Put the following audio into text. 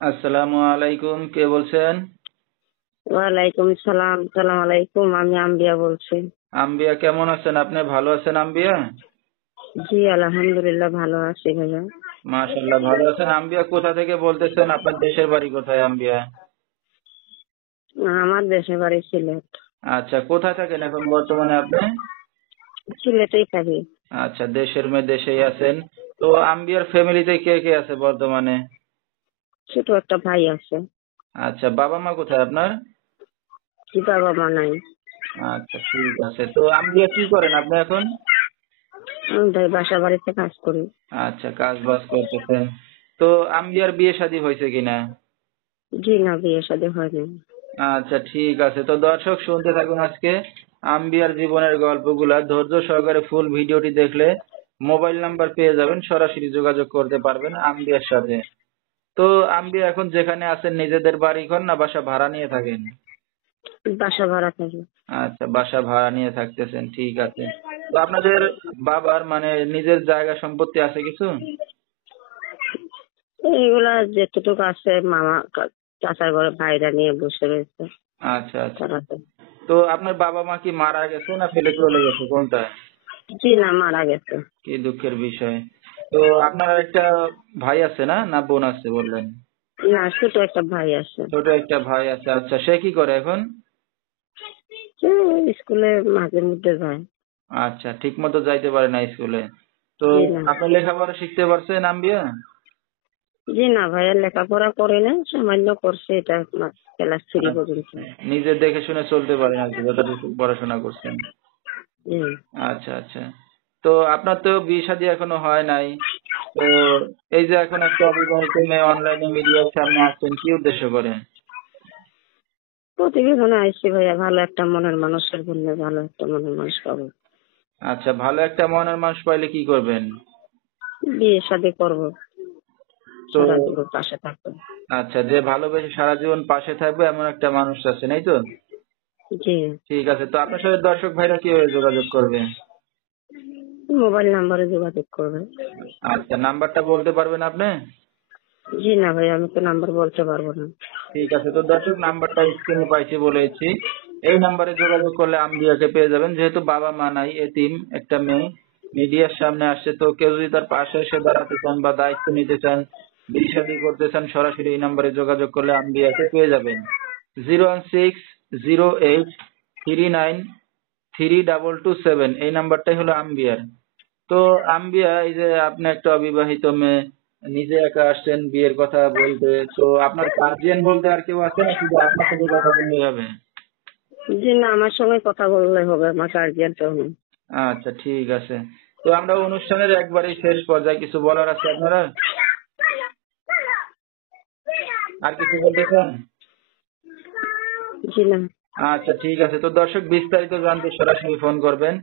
আসসালামু আলাইকুম, কে বলছেন? ওয়ালাইকুম সালাম। সালাম আলাইকুম। আমি আম্বিয়া বলছি। আম্বিয়া কেমন আছেন আপনি? ভালো আছেন আম্বিয়া? জি আলহামদুলিল্লাহ ভালো আছি ভাইয়া। মাশাআল্লাহ ভালো আছেন। আম্বিয়া কোথা থেকে বলতেছেন? আপনার দেশের বাড়ি কোথায় আম্বিয়া? আমার দেশের বাড়ি সিলেট। আচ্ছা, কোথায় থাকেন এখন বর্তমানে আপনি? সিলেটেই থাকি। আচ্ছা, দেশের মেয়ে দেশেই আছেন। তো আম্বিয়ার ফ্যামিলিতে কে কে আছে বর্তমানে? ছোট একটা ভাই আছে। আচ্ছা, বাবা মা কোথায় আপনার? কি বাবা মা নাই। আচ্ছা, ঠিক আছে। তো আম্বিয়া কি করেন আপনি এখন? আমি ভাই বাসা বাড়িতে কাজ করি। আচ্ছা, কাজ বাজ করতেছেন। তো আম্বিয়ার বিয়ে শাদী হয়েছে কিনা? জি না, বিয়ে শাদী হয়নি। আচ্ছা, ঠিক আছে। তো দর্শক শুনতে থাকুন আজকে আম্বিয়ার জীবনের গল্পগুলা। ধৈর্য সহকারে ফুল ভিডিওটি দেখলে মোবাইল নাম্বার পেয়ে যাবেন, সরাসরি যোগাযোগ করতে পারবেন আম্বিয়ার সাথে। তো আম্বিয়া এখন যেখানে আছেন নিজেদের বাড়ি ঘর না বাসা ভাড়া নিয়ে থাকেন? বাসা ভাড়া থাকি। আচ্ছা, বাসা ভাড়া নিয়ে থাকতেছেন, ঠিক আছে। তো আপনাদের বাবার মানে নিজের জায়গা সম্পত্তি আছে কিছু? এইগুলা যেটুকু আছে মামা চাচার ঘরে ভাইরা নিয়ে বসে রয়েছে। আচ্ছা আচ্ছা। তারা তো। তো আপনার বাবা মা কি মারা গেছে না ফেলে চলে গেছে, কোনটা? জি না, মারা গেছে। কি দুঃখের বিষয়। তো আপনার একটা ভাই আছে না, না বোন আছে বললেন? না, ছোট একটা ভাই আছে। ছোট একটা ভাই আছে। আচ্ছা, সে কি করে এখন? সে স্কুলে মাঝে মধ্যে যায়। আচ্ছা, ঠিক মতো যাইতে পারে না স্কুলে। তো জি না। আপনি লেখাপড়া শিখতে পারছেন আম্বিয়া? জি না ভাইয়া, লেখাপড়া করে না, সামান্য করছে, এটা ক্লাস 3 আচ্ছা, পর্যন্ত। নিজে দেখে শুনে চলতে পারেন আর কি, যতটুকু পড়াশোনা করছেন। জি। আচ্ছা আচ্ছা। তো আপনার তো বিয়ে শাদী এখনো হয় নাই। তো এই যে এখন একটা অবিবাহিত মেয়ে অনলাইনে মিডিয়ার সামনে আসছেন, কি উদ্দেশ্য করে? প্রতিবেদনে আইসি ভাইয়া, ভালো একটা মনের মানুষের জন্য, ভালো একটা মনের মানুষ পাবো। আচ্ছা, ভালো একটা মনের মানুষ পাইলে কি করবেন? বিয়ে শাদী করবো, তো সারা জীবন পাশে থাকবো। আচ্ছা, যে ভালোবেসে সারা জীবন পাশে থাকবে এমন একটা মানুষ আছেন, এই তো? জি। ঠিক আছে। তো আপনার সাথে দর্শক ভাইরা কিভাবে যোগাযোগ করবে? মোবাইল নাম্বারে যোগাযোগ করবে। আচ্ছা, নাম্বারটা বলতে পারবেন আপনি? জি না ভাই, আমি তো নাম্বার বলতে পারবো না। ঠিক আছে। তো দর্শক নাম্বারটা স্ক্রিনে পাইছি বলেছি। এই নাম্বারে যোগাযোগ করলে আম্বিয়াকে পেয়ে যাবেন। যেহেতু বাবা মা নাই, এতিম একটা মেয়ে মিডিয়ার সামনে আসছে, তো কেউ যদি তার পাশে এসে দাঁড়াতে চান বা দায়িত্ব নিতে চান, বিয়ে শাদী করতে চান, সরাসরি এই নাম্বারে যোগাযোগ করলে আম্বিয়াকে পেয়ে যাবেন। 01608393227 এই নাম্বারটাই হলো আম্বিয়ার। তো আম্বিয়া, এই যে আপনি একটা অবিবাহিত মেয়ে, নিজে একা আসছেন বিয়ের কথা বলতে, তো আপনার গার্জিয়ান বলতে আর কেউ আছে না, শুধু আপনার সাথে কথা বললেই হবে? জি না, আমার সঙ্গে কথা বললে হবে, আমার গার্জিয়ান কেউ নেই। আচ্ছা, ঠিক আছে। তো আমরা অনুষ্ঠানের একবারেই শেষ পর্যায়ে কিছু বলার আছে আপনারা? আর কিছু বলতে চান? জি না। আচ্ছা, ঠিক আছে। তো দর্শক বিস্তারিত জানতে সরাসরি ফোন করবেন